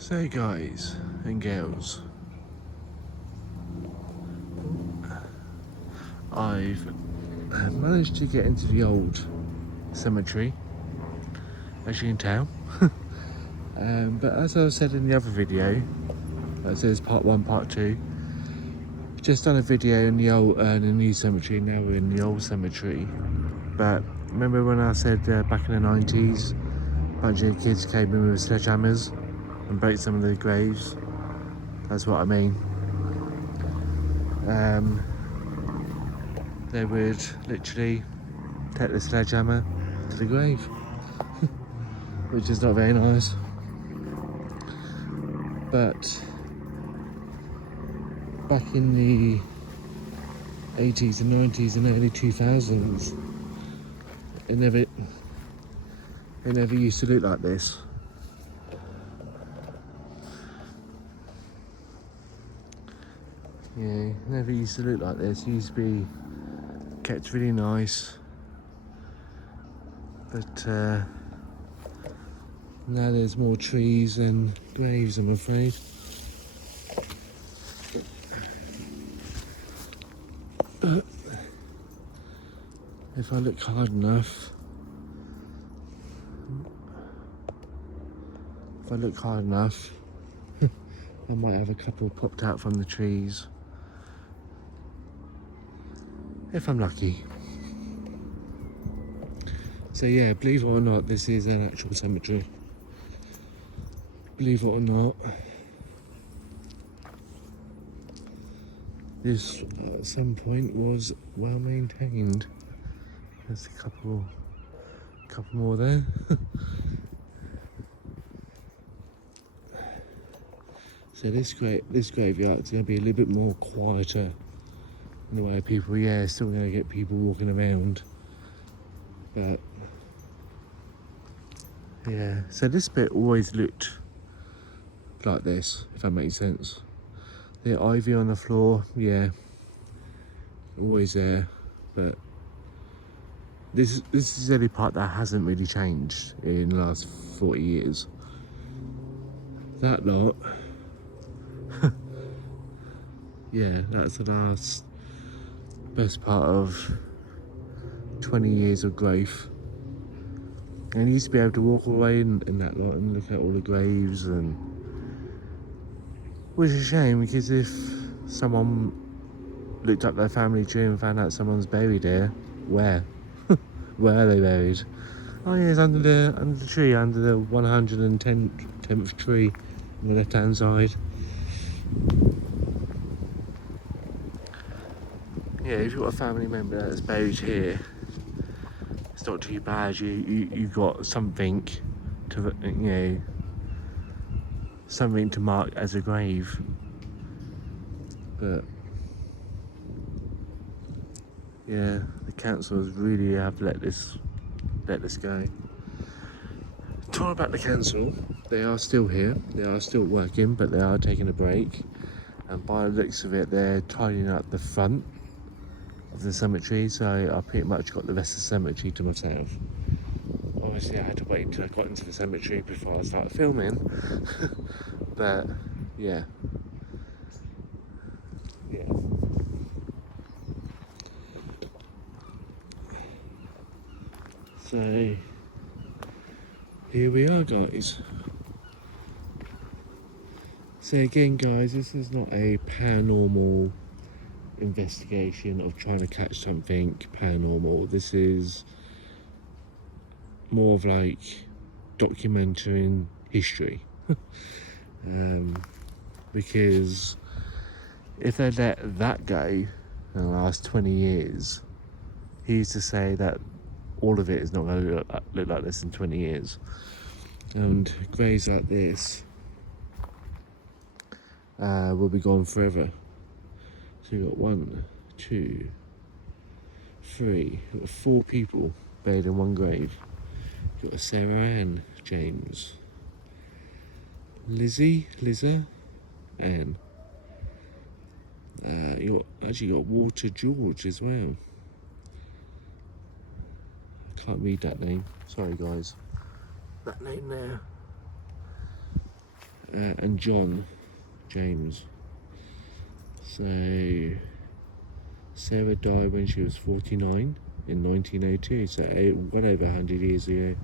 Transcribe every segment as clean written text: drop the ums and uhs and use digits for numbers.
So guys and girls, I've managed to get into the old cemetery, as you can tell. But as I said in the other video, that says part 1, part 2, I've just done a video in the old, the new cemetery. Now we're in the old cemetery. But remember when I said back in the 90s, a bunch of kids came in with sledgehammers and broke some of the graves? That's what I mean. They would literally take the sledgehammer to the grave, which is not very nice. But back in the 80s and 90s and early 2000s, it never used to look like this. Yeah, it never used to look like this. It used to be kept really nice. But now there's more trees and graves, I'm afraid. If I look hard enough, I might have a couple popped out from the trees. If I'm lucky. So yeah, believe it or not, this is an actual cemetery. Believe it or not, this at some point was well maintained. There's a couple more there. So this graveyard is going to be a little bit more quieter in the way people, still going to get people walking around. But yeah, so this bit always looked like this, if that makes sense. The ivy on the floor, always there. But this is the only part that hasn't really changed in the last 40 years. That lot, yeah, that's the best part of 20 years of growth. And you used to be able to walk away in that lot and look at all the graves, and which is a shame, because if someone looked up their family tree and found out someone's buried there, where? Where are they buried? Oh yeah, it's under the tree, under the 110th tree on the left hand side. Yeah, if you've got a family member that's buried here, it's not too bad. You got something to, something to mark as a grave. But yeah, the councils really have let this go. Talking about the council, they are still here, they are still working, but they are taking a break. And by the looks of it, they're tidying up the front of the cemetery, so I pretty much got the rest of the cemetery to myself. Obviously I had to wait until I got into the cemetery before I started filming. But yeah. So here we are, guys. So again, guys, this is not a paranormal investigation of trying to catch something paranormal. This is more of like documenting history. Because if they let that go in the last 20 years, he used to say that all of it is not going to look like this in 20 years. And graves like this will be gone forever. So you've got 1, 2, 3, you've got 4 people buried in one grave. You've got Sarah Ann James, Liza Ann. You got Walter George as well. I can't read that name. Sorry, guys. That name there. and John James. So Sarah died when she was 49 in 1902, so well over 100 years ago.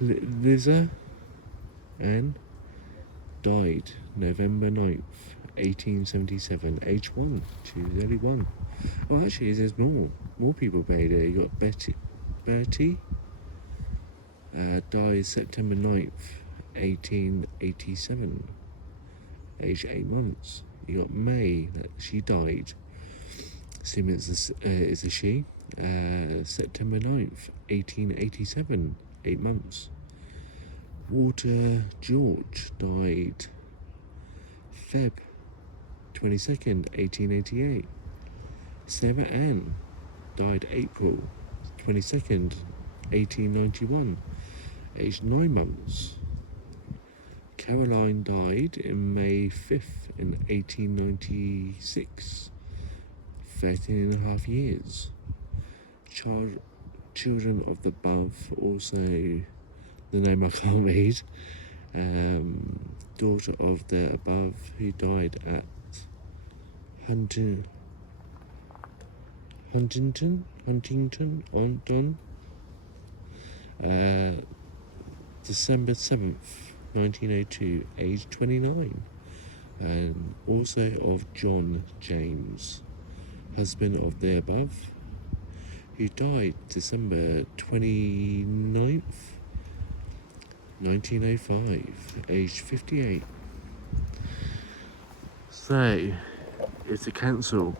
Liza Ann died November 9th, 1877, age 1. She was only 1. Oh, actually, there's more people buried here. You got Bertie died September 9th, 1887, age 8 months. You got May, she died, assuming it's a she, September 9th, 1887, 8 months. Walter George died Feb 22nd, 1888. Sarah Ann died April 22nd, 1891, aged 9 months. Caroline died in May 5th in 1896, 13 and a half years. Children of the above, also the name I can't read, daughter of the above who died at Huntington on Don, December 7th, 1902, age 29, and also of John James, husband of the above, who died December 29th, 1905, aged 58. So, if the council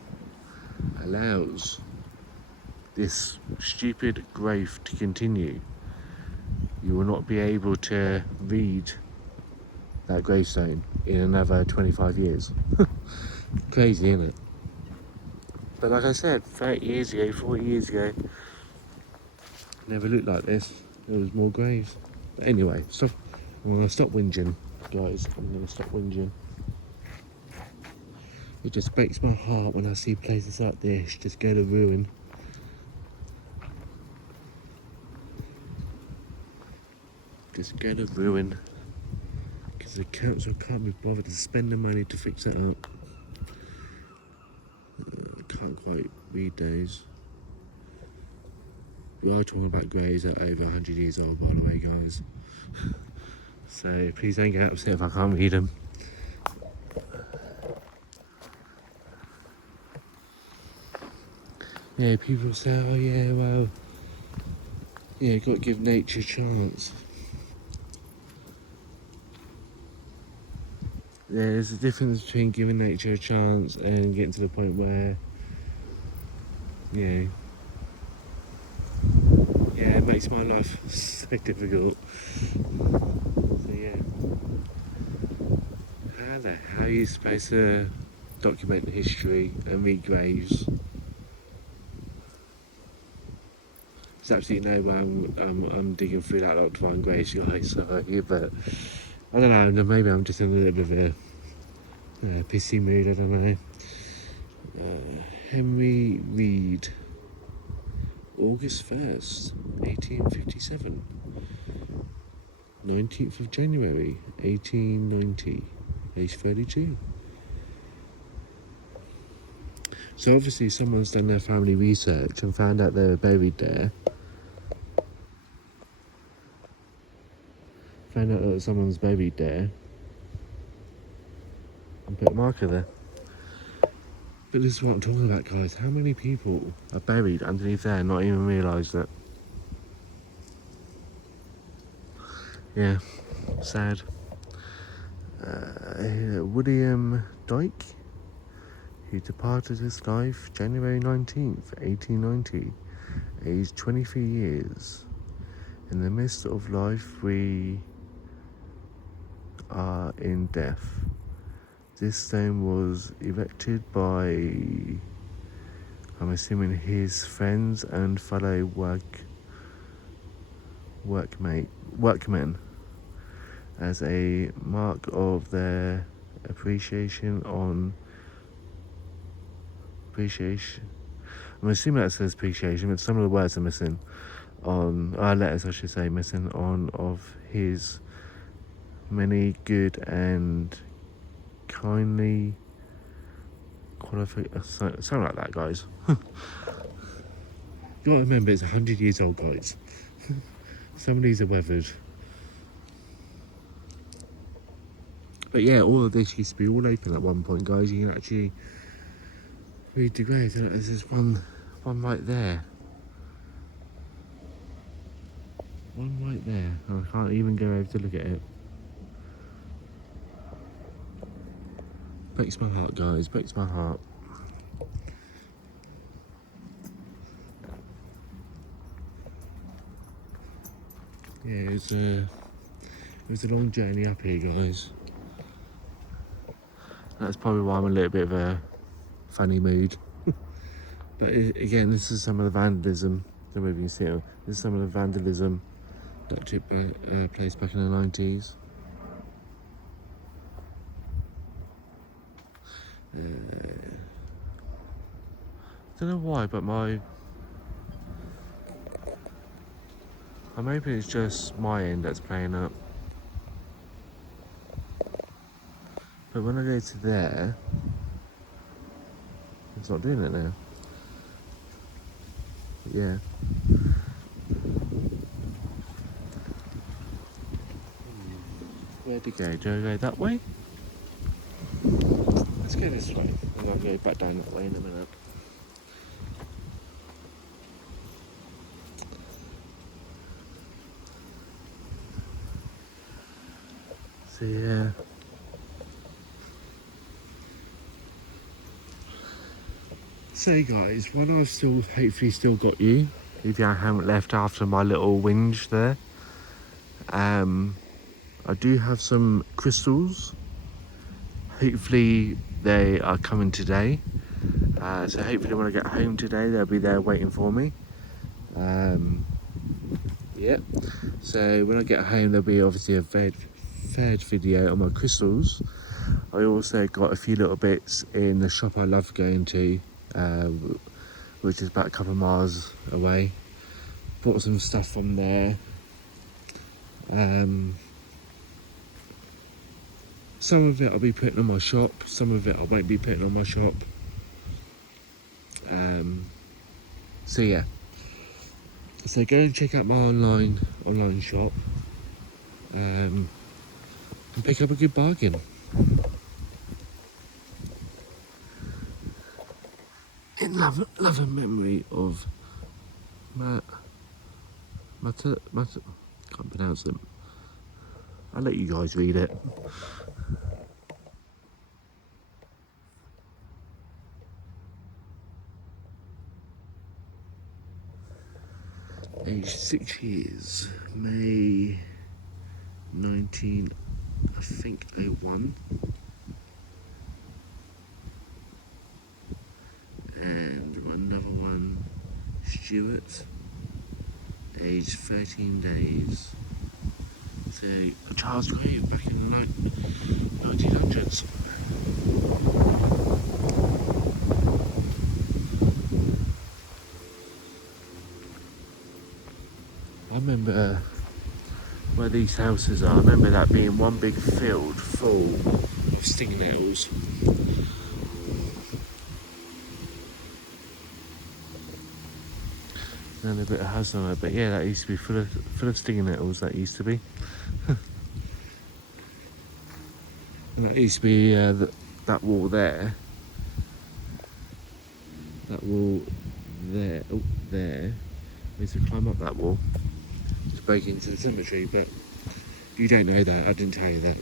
allows this stupid growth to continue, you will not be able to read that gravestone in another 25 years. Crazy, isn't it? But like I said, 30 years ago, 40 years ago, never looked like this. There was more graves. But anyway, I'm going to stop whinging, guys. I'm going to stop whinging. It just breaks my heart when I see places like this just go to ruin. Just go to ruin. Because the council can't be bothered to spend the money to fix it up. I can't quite read those. We are talking about graves that are over 100 years old, by the way, guys. So please don't get upset if I can't read them. Yeah, people say, oh yeah, well, yeah, got to give nature a chance. There's a difference between giving nature a chance and getting to the point where, yeah, it makes my life so difficult. So yeah, how are you supposed to document the history and read graves? There's absolutely no way I'm digging through that lot to find graves, guys. Sorry, but I don't know. Maybe I'm just in a little bit of a pissy mood. I don't know. Henry Reed, August 1st, 1857. 19th of January, 1890, age 32. So obviously someone's done their family research and found out they were buried there. Found out that someone's buried there and put a marker there. But this is what I'm talking about, guys. How many people are buried underneath there and not even realise that? Yeah, sad. William Dyke, who departed this life January 19th, 1890, aged 23 years. In the midst of life, we are in death. This stone was erected by, I'm assuming, his friends and fellow workmen as a mark of their appreciation. I'm assuming that says appreciation, but some of the words are missing. Letters, I should say, missing on of his many good and kindly qualified, something like that, guys. You gotta remember, it's 100 years old, guys. Some of these are weathered. But yeah, all of this used to be all open at one point, guys. You can actually read the grades. There's this one right there. One right there. I can't even go over to look at it. Breaks my heart, guys. Breaks my heart. Yeah, it was a long journey up here, guys. That's probably why I'm a little bit of a funny mood. But again, this is some of the vandalism. I don't know if you can see it. This is some of the vandalism that took place back in the 90s. Don't know why, but I'm hoping it's just my end that's playing up. But when I go to there, it's not doing it now. But yeah. Where'd it go? Do I go that way? Let's go this way, and I'll go back down that way in a minute. So yeah. So guys, while I've hopefully still got you, if I haven't left after my little whinge there, I do have some crystals. Hopefully they are coming today. So hopefully when I get home today, they'll be there waiting for me. Yeah. So when I get home, there'll be obviously a third video on my crystals. I also got a few little bits in the shop I love going to, which is about a couple of miles away. Bought some stuff from there. Some of it I'll be putting on my shop, some of it I won't be putting on my shop. So yeah. So go and check out my online shop and pick up a good bargain. In love and memory of Matt, can't pronounce them. I'll let you guys read it. Aged 6 years, May 19, I think 01. And another one, Stuart, aged 13 days. So a child's grave back in the 1900s. I remember where these houses are. I remember that being one big field full of stinging nettles. And a bit of house on it, but yeah, that used to be full of stinging nettles. That used to be. And that used to be that wall there. That wall there. Oh, there. I used to climb up that wall to break into the cemetery, but you don't know that. I didn't tell you that.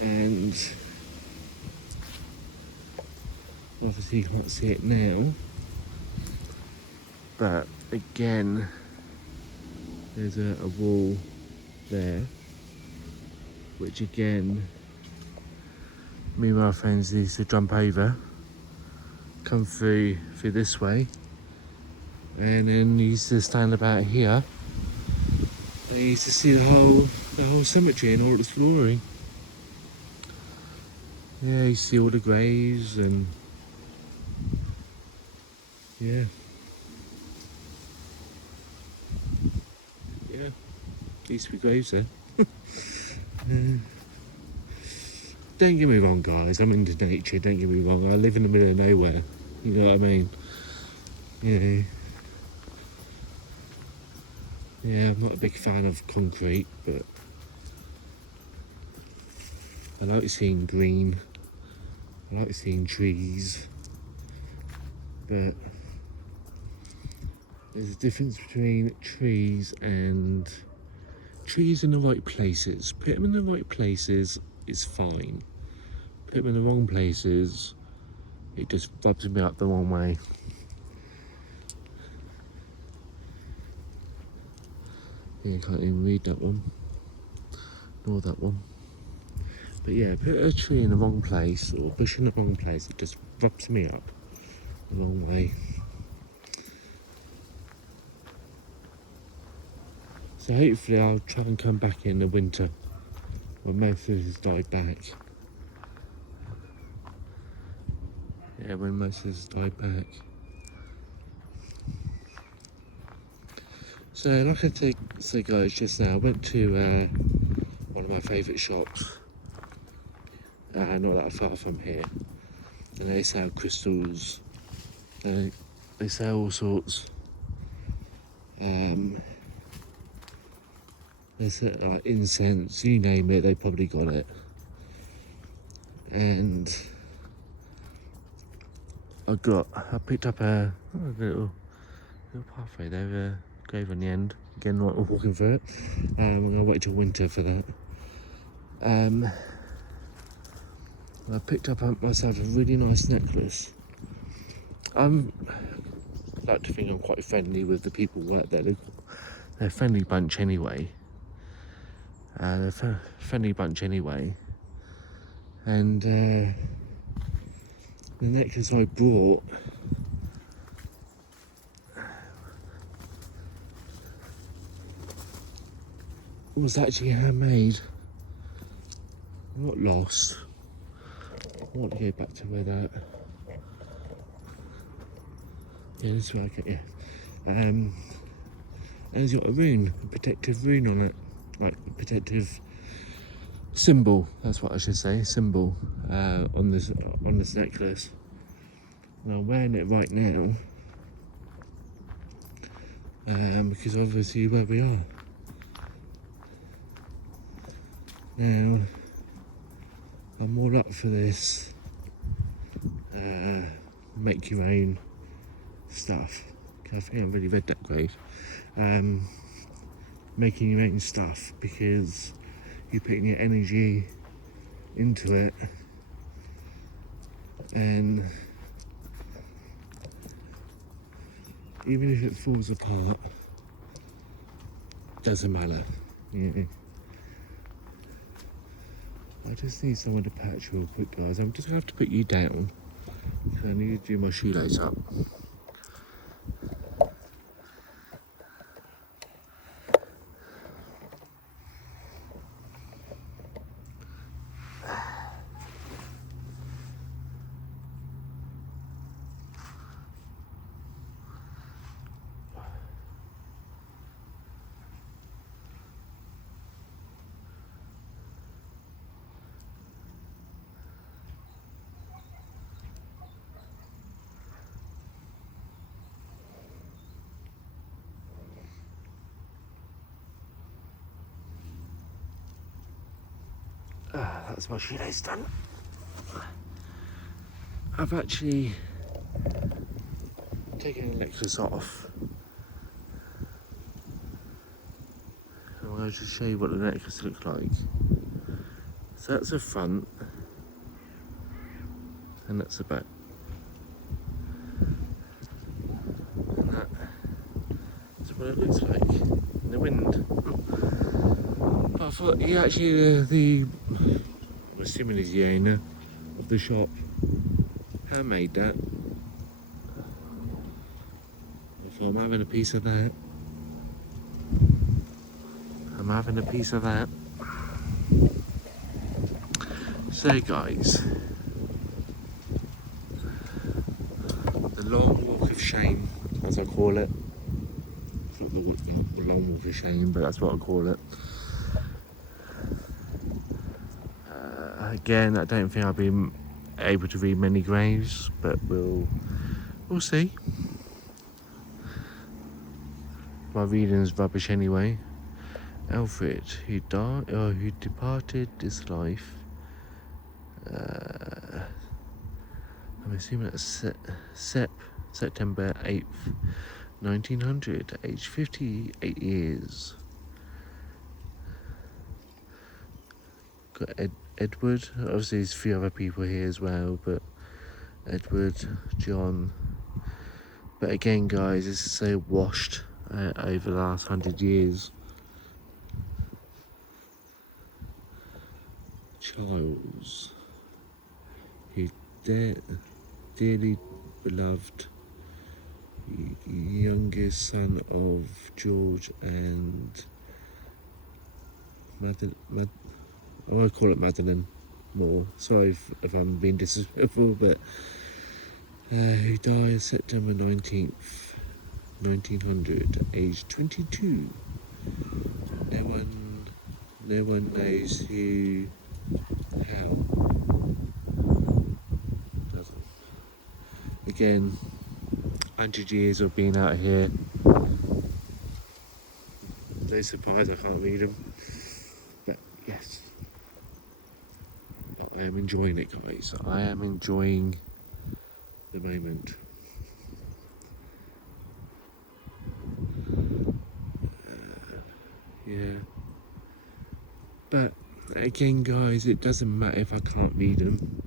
And obviously you can't see it now, but again, there's a wall there, which again, me and my friends used to jump over, come through this way, and then used to stand about here. And you used to see the whole cemetery and all its flooring. Yeah, you see all the graves and yeah. yeah, used to be graves there. Don't get me wrong, guys, I'm into nature, don't get me wrong. I live in the middle of nowhere, you know what I mean? You know, yeah, I'm not a big fan of concrete, but I like seeing green, I like seeing trees, but there's a difference between trees and trees in the right places. Put them in the right places is fine. Put them in the wrong places, it just rubs me up the wrong way. Yeah, I can't even read that one, nor that one. But yeah, put a tree in the wrong place or a bush in the wrong place, it just rubs me up the wrong way. So hopefully I'll try and come back in the winter when most of this has died back. Yeah, when most of this has died back. So like I said guys just now, I went to one of my favourite shops, not that far from here, and they sell crystals, they sell all sorts. They sell like incense, you name it, they probably got it. And I picked up a little pathway there, grave on the end. Again, not walking through it. I'm gonna wait till winter for that. I picked up myself a really nice necklace. I like to think I'm quite friendly with the people who work there. They're a friendly bunch anyway. And the necklace I brought was actually handmade. I'm not lost. I want to go back to where that. Yeah, this is where I get. Yeah. And it's got a rune, a protective rune on it, like a protective symbol. That's what I should say, symbol on this necklace. And I'm wearing it right now because obviously where we are now. I'm all up for this make your own stuff. I think I haven't really read that great. Making your own stuff because you're putting your energy into it, and even if it falls apart, doesn't matter. You know? I just need someone to patch real quick, guys. I'm just gonna have to put you down because I need to do my shoelace up. That's my shoelace done. I've actually taken the necklace off. I'm going to show you what the necklace looks like. So that's the front, and that's the back. And that's what it looks like in the wind. But I thought he actually, I'm assuming he's the owner of the shop, handmade that. I thought I'm having a piece of that. I'm having a piece of that. So guys, the long walk of shame, as I call it. It's not the long walk of shame, but that's what I call it. Again, I don't think I'll be able to read many graves, but we'll see. My reading's rubbish anyway. Alfred, who departed this life. I'm assuming that's September 8th, 1900, aged 58 years. Got Edward, obviously there's a few other people here as well, but Edward, John. But again, guys, this is so washed over the last 100 years. Charles, who dearly beloved youngest son of George and I want to call it Madeline more. Sorry if I'm being disrespectful, but who died September 19th, 1900, aged 22. No one knows who, how. Doesn't. Again, 100 years of being out here. No surprise I can't read them. But yes, I am enjoying it, guys. I am enjoying the moment. Yeah. But again, guys, it doesn't matter if I can't read them.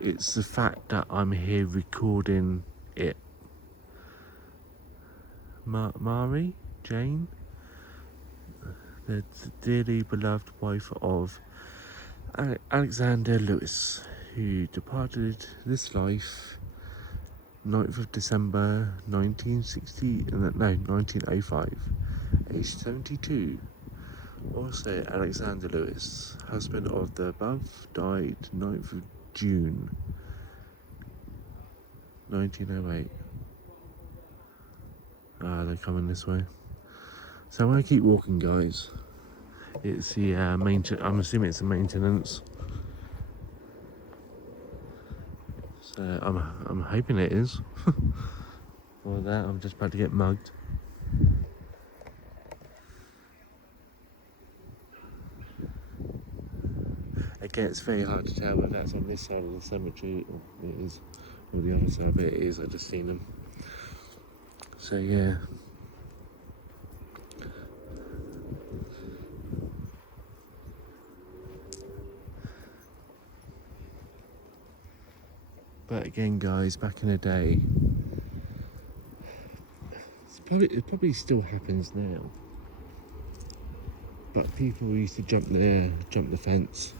It's the fact that I'm here recording it. Mary Jane, the dearly beloved wife of Alexander Lewis, who departed this life 9th of December 1905, aged 72. Also, Alexander Lewis, husband of the above, died 9th of June 1908. They're coming this way. So I'm going to keep walking, guys. It's the I'm assuming it's the maintenance. So I'm hoping it is. For that, I'm just about to get mugged. Again, it's very hard to tell whether that's on this side of the cemetery or it is, or the other side, but it is. I've just seen them. So yeah. But again, guys, back in the day, it probably still happens now. But people used to jump the fence.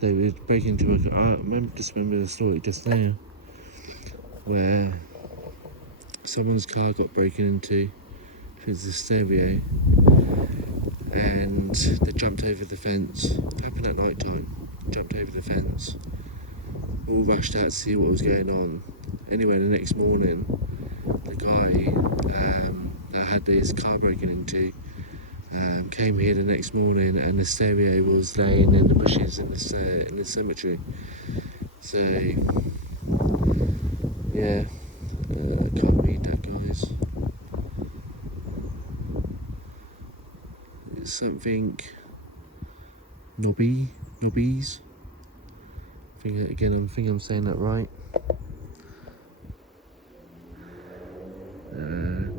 They would break into a car. I remember the story just now, where someone's car got broken into. It was the stereo, and they jumped over the fence. It happened at night time. Jumped over the fence. All rushed out to see what was going on. Anyway, the next morning, the guy that had his car broken into came here the next morning, and the stereo was laying in the bushes in the cemetery. So yeah, I can't read that, guys. It's something Nobbies. I think I'm saying that right.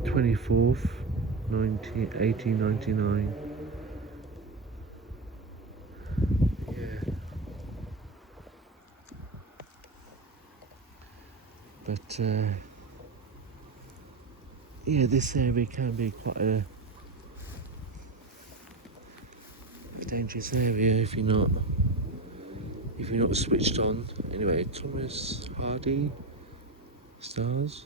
24th, 1899. Yeah. But yeah, this area can be quite a dangerous area if you're not switched on. Anyway, Thomas Hardy stars.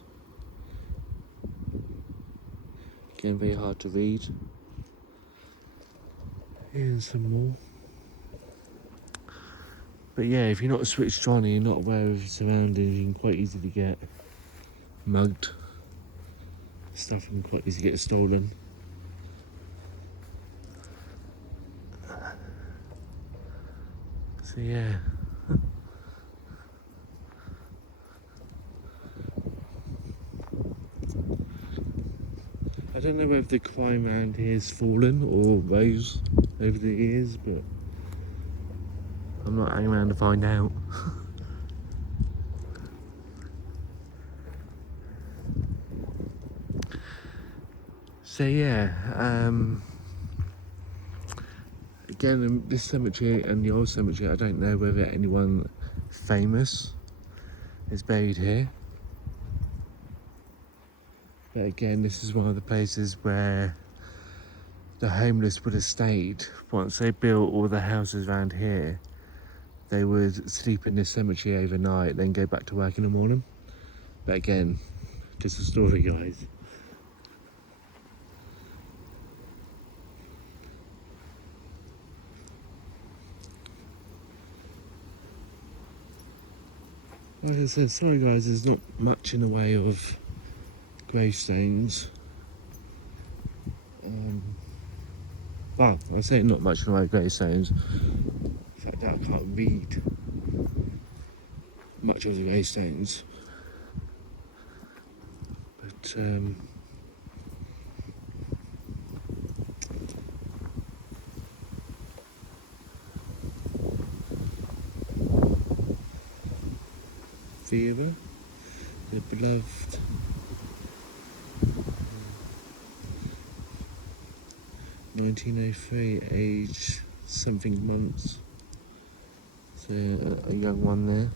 Again, very hard to read. Here's some more. But yeah, if you're not switched on and you're not aware of your surroundings, you can quite easily get mugged. Stuff can quite easily get stolen. So yeah. I don't know whether the crime around here has fallen or rose over the years, but I'm not hanging around to find out. So yeah, again, in this cemetery and the old cemetery, I don't know whether anyone famous is buried here. But again, this is one of the places where the homeless would have stayed. Once they built all the houses around here, they would sleep in this cemetery overnight, then go back to work in the morning. But again, just a story, guys. Like I said, sorry guys, there's not much in the way of gravestones. Well, I say not much in the way of gravestones. The fact that I can't read much of the gravestones. But Vera, the beloved 1903, age something months. So a young one there.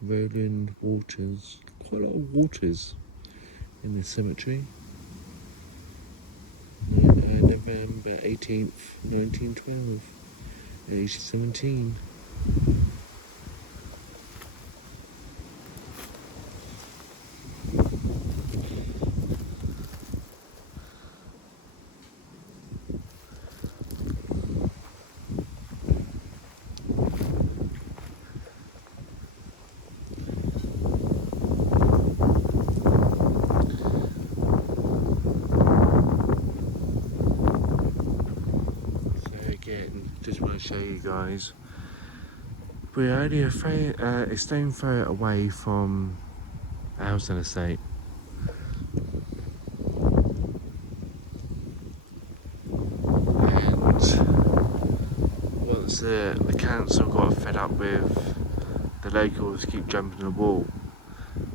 Roland Waters. Quite a lot of waters in this cemetery. November 18th, 1912, age 17. Just want to show you guys, we're only a stone throw away from a house and estate. And once the council got fed up with the locals keep jumping the wall,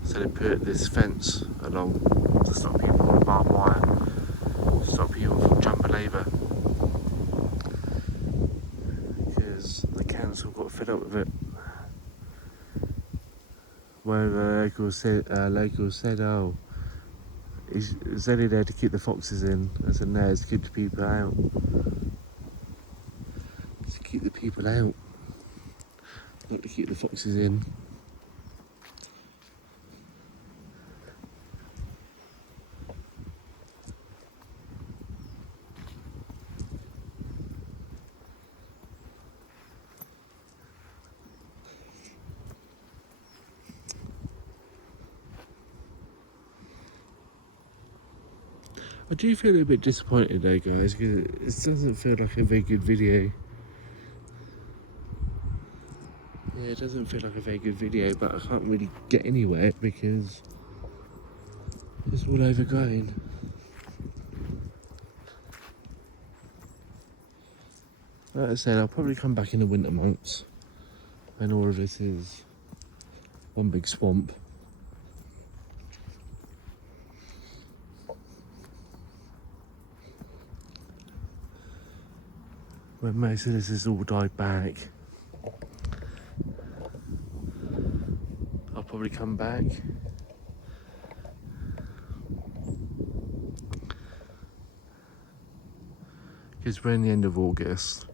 so they put this fence along to stop people on barbed wire, to stop people from jumping over. The council got fed up with it. One of the locals said, "Oh, is only there to keep the foxes in?" I said, "No, it's to keep the people out. It's to keep the people out, not to keep the foxes in." I do feel a bit disappointed though, guys, because it doesn't feel like a very good video. Yeah, it doesn't feel like a very good video, but I can't really get anywhere because it's all overgrown. Like I said, I'll probably come back in the winter months when all of this is one big swamp. When most of this has all died back, I'll probably come back. Because we're in the end of August.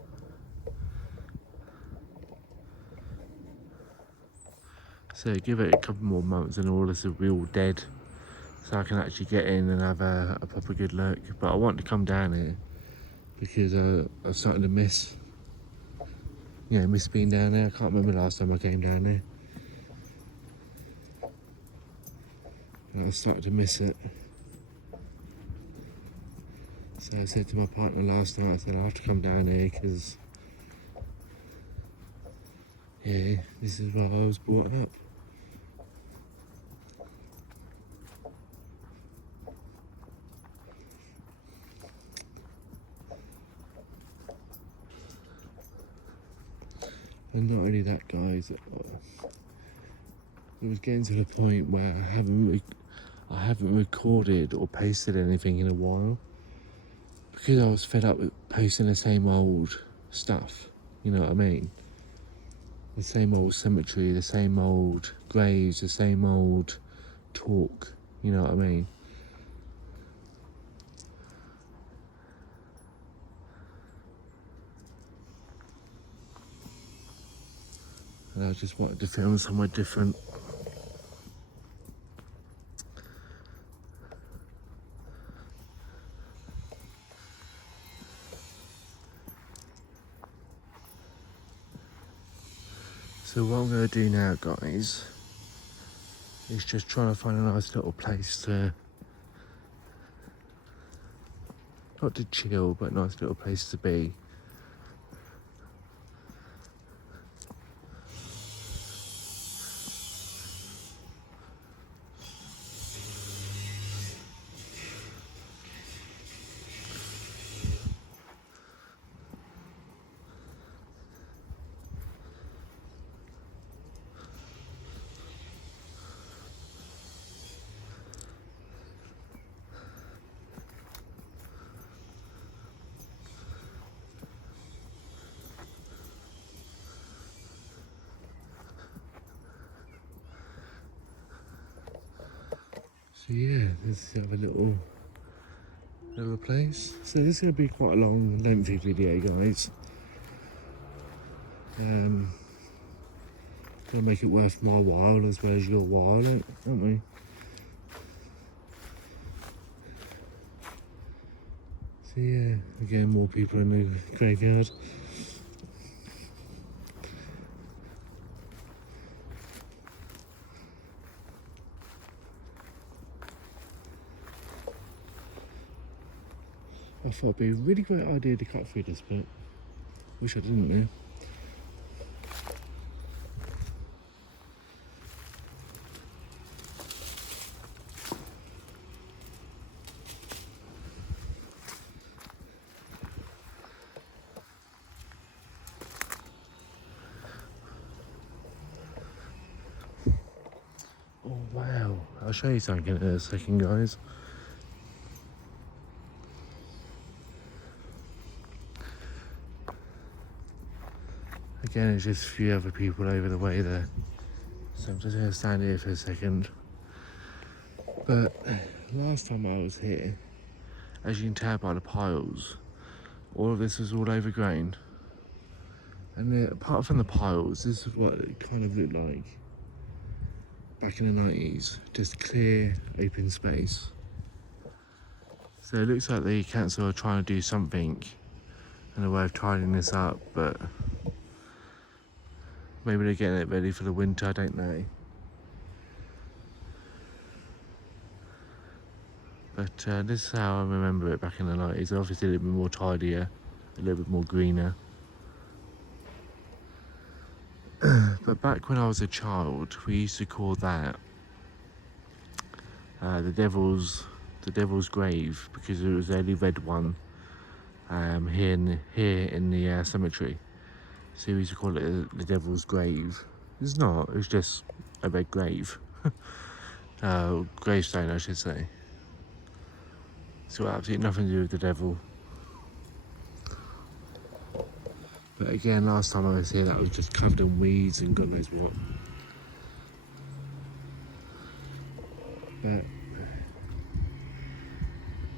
So give it a couple more months and all this will be all dead. So I can actually get in and have a proper good look. But I want to come down here because I'm starting to miss you know, miss being down there. I can't remember last time I came down there. And I was starting to miss it. So I said to my partner last night, I said, I have to come down here because, yeah, this is where I was brought up. And not only that, guys, it was getting to the point where I haven't recorded or posted anything in a while because I was fed up with posting the same old stuff. You know what I mean? The same old cemetery, the same old graves, the same old talk. You know what I mean? And I just wanted to film somewhere different. So what I'm going to do now, guys, is just trying to find a nice little place to, not to chill, but a nice little place to be. So yeah, this is a little place. So this is going to be quite a long, lengthy video, guys. Gonna make it worth my while as well as your while, aren't we? So yeah, again, more people in the graveyard. I thought it'd be a really great idea to cut through this bit. Wish I didn't though. Oh wow, I'll show you something in a second, guys. Again, it's just a few other people over the way there. So I'm just going to stand here for a second. But last time I was here, as you can tell by the piles, all of this was all overgrown. And apart from the piles, this is what it kind of looked like back in the 90s. Just clear, open space. So it looks like the council are trying to do something in a way of tidying this up, but maybe they're getting it ready for the winter, I don't know. But this is how I remember it back in the 90s. Obviously a little bit more tidier, a little bit more greener. But back when I was a child, we used to call that the devil's grave, because it was the only red one here in the cemetery. So we used to call it the devil's grave. It's not, it's just a red grave. Gravestone, I should say. So absolutely nothing to do with the devil. But again, last time I was here, that was just covered in weeds and God knows what. But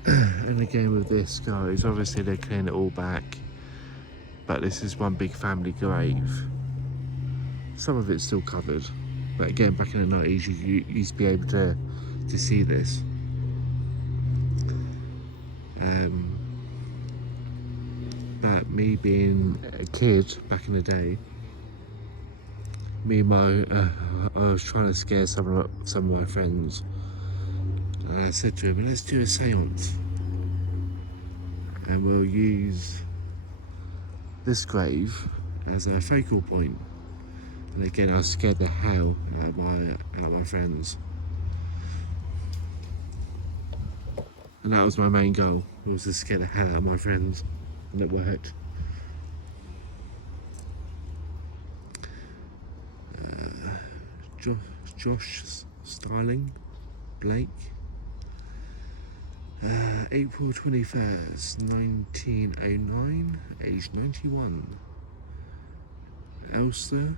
and again with this, guys, obviously they're clearing it all back, but this is one big family grave. Some of it's still covered, but again, back in the 90s, you used to be able to see this. about me being a kid back in the day. Me and I was trying to scare some of my friends. And I said to him, let's do a seance. And we'll use this grave as a focal point. And again, I scared the hell out of my friends. And that was my main goal, was to scare the hell out of my friends. And it worked. Josh Starling Blake. April 21st, 1909, age 91. Elsa,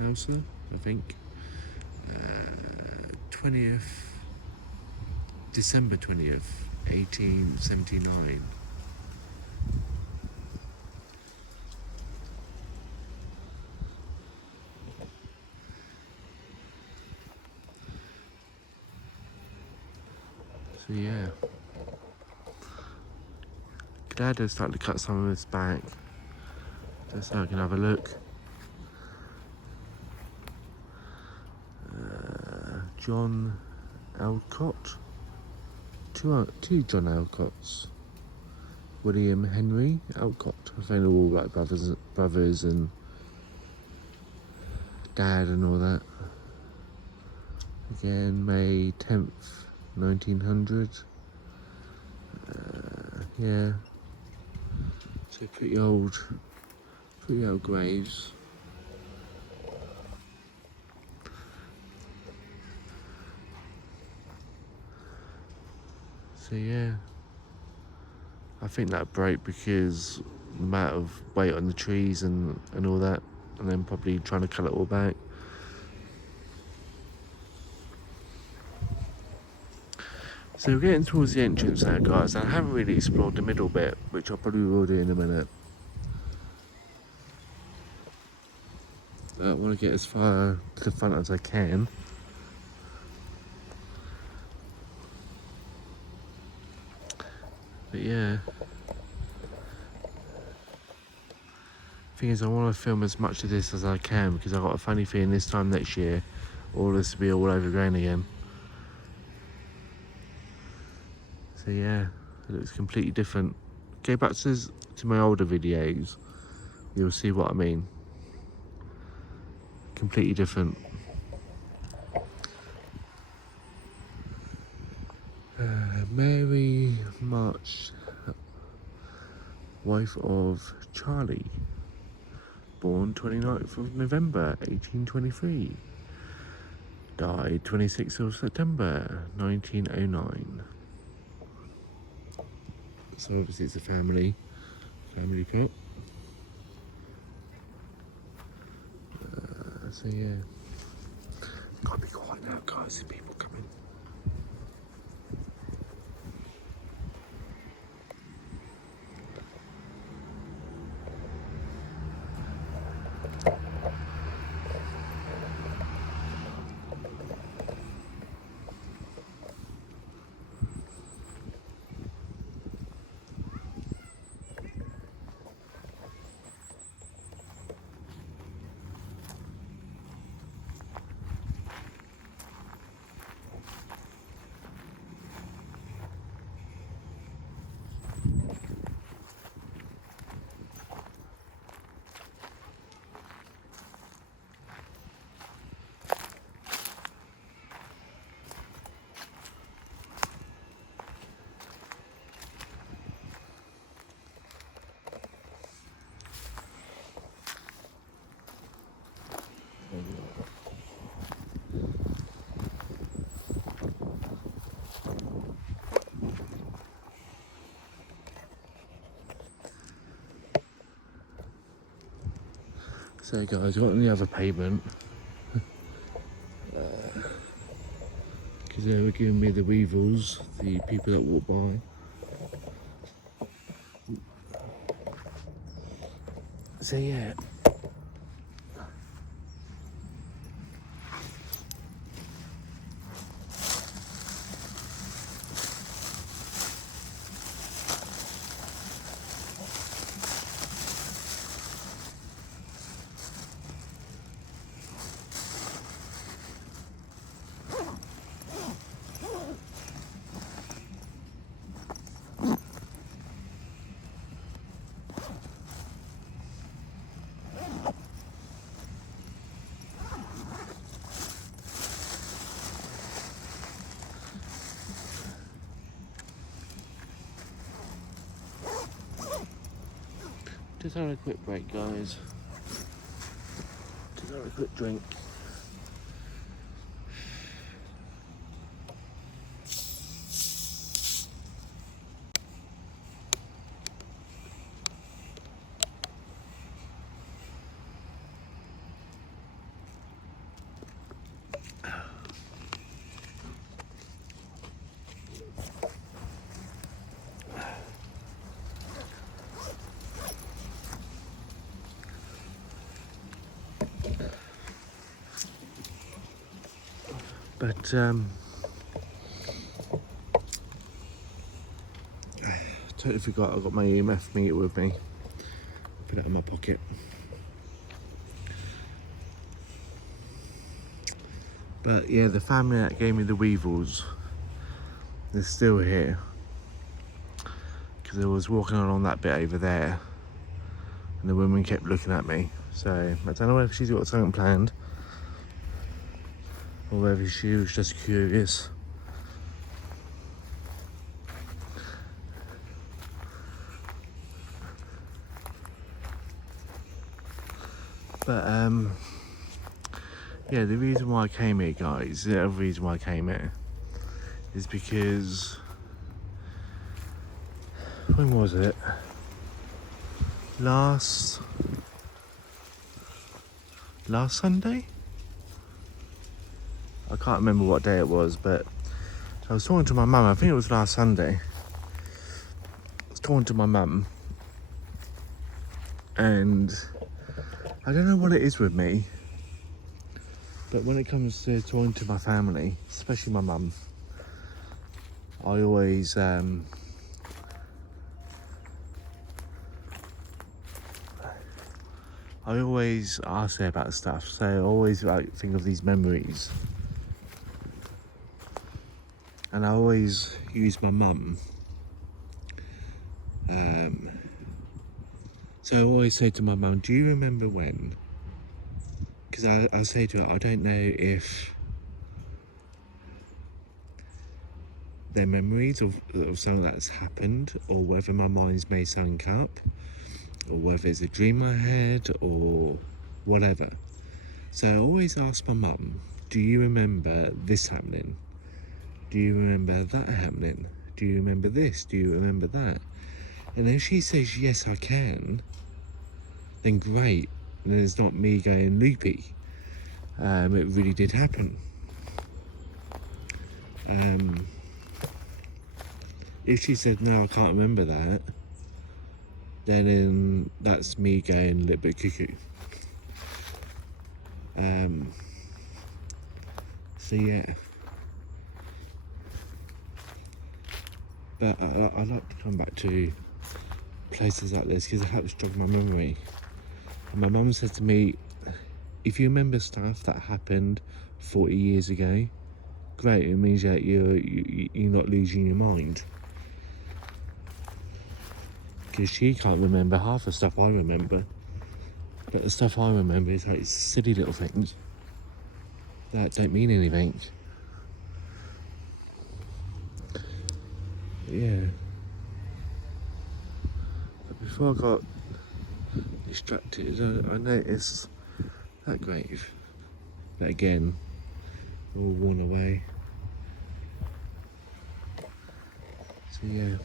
I think. December 20th, 1879. So yeah. Dad is starting to cut some of this back, just so I can have a look. John Alcott, two John Alcotts. William Henry Alcott. I think they're all like brothers and dad and all that. Again, May 10th, 1900. Yeah. So pretty old graves. So yeah, I think that broke because the amount of weight on the trees and all that, and then probably trying to cut it all back. So we're getting towards the entrance now, guys. I haven't really explored the middle bit, which I probably will do in a minute. I want to get as far to the front as I can. But yeah. Thing is, I want to film as much of this as I can because I've got a funny feeling this time next year, all this will be all overgrown again. So yeah, it looks completely different. Go back to my older videos, you'll see what I mean. Completely different. Mary March, wife of Charlie, born 29th of November 1823, died 26th of September 1909. So obviously it's a family plot. So yeah, gotta be quiet now, guys. There's people coming. So guys, we're on the other pavement. Because they were giving me the weevils, the people that walk by. So yeah. Just having a quick break, guys. Just having a quick drink. But totally forgot I got my EMF meter with me. Put it in my pocket. But yeah, the family that gave me the weevils, they're still here. Because I was walking along that bit over there, and the woman kept looking at me. So I don't know if she's got something planned, or whether she was just curious. But yeah, the reason why I came here, guys, the other reason why I came here is because, when was it? Last Sunday? I can't remember what day it was, but I was talking to my mum. I think it was last Sunday. I was talking to my mum, and I don't know what it is with me, but when it comes to talking to my family, especially my mum, I always ask her about stuff. So I always think of these memories, and I always use my mum. So I always say to my mum, "Do you remember when?" Because I say to her, I don't know if they're memories of something that's happened, or whether my mind's made something up, or whether it's a dream I had, or whatever. So I always ask my mum, "Do you remember this happening? Do you remember that happening? Do you remember this? Do you remember that?" And if she says, "Yes, I can," then great. And then it's not me going loopy. It really did happen. If she said, "No, I can't remember that," then that's me going a little bit cuckoo. So yeah. But I like to come back to places like this because it helps jog my memory. And my mum said to me, if you remember stuff that happened 40 years ago, great, it means that you're not losing your mind. Because she can't remember half the stuff I remember. But the stuff I remember is like silly little things that don't mean anything. Yeah. But before I got distracted, I noticed that grave. But again, all worn away. So yeah.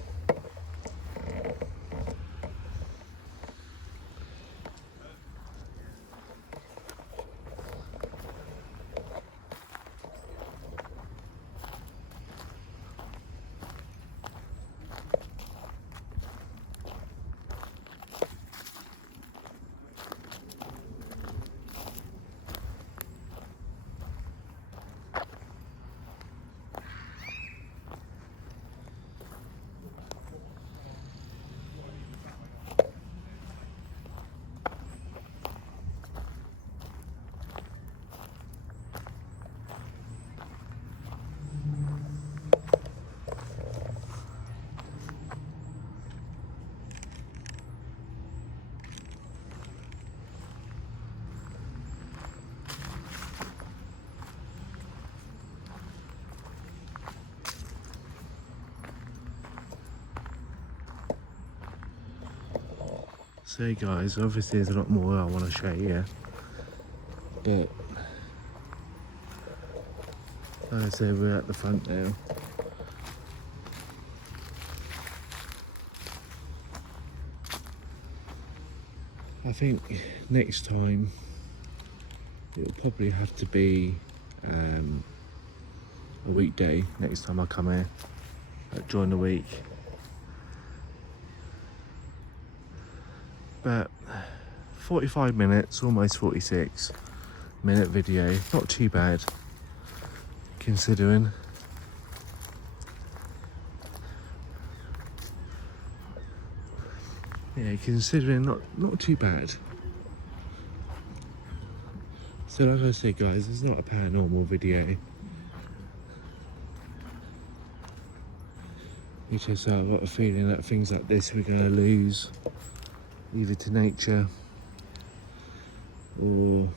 So guys, obviously there's a lot more I want to show you, but like I said, we're at the front now. I think next time it'll probably have to be a weekday next time I come here, during the week. But 45 minutes, almost 46-minute video, not too bad considering. Yeah, considering not too bad. So like I said guys, it's not a paranormal video. It's just I've got a feeling that things like this we're going to lose either to nature or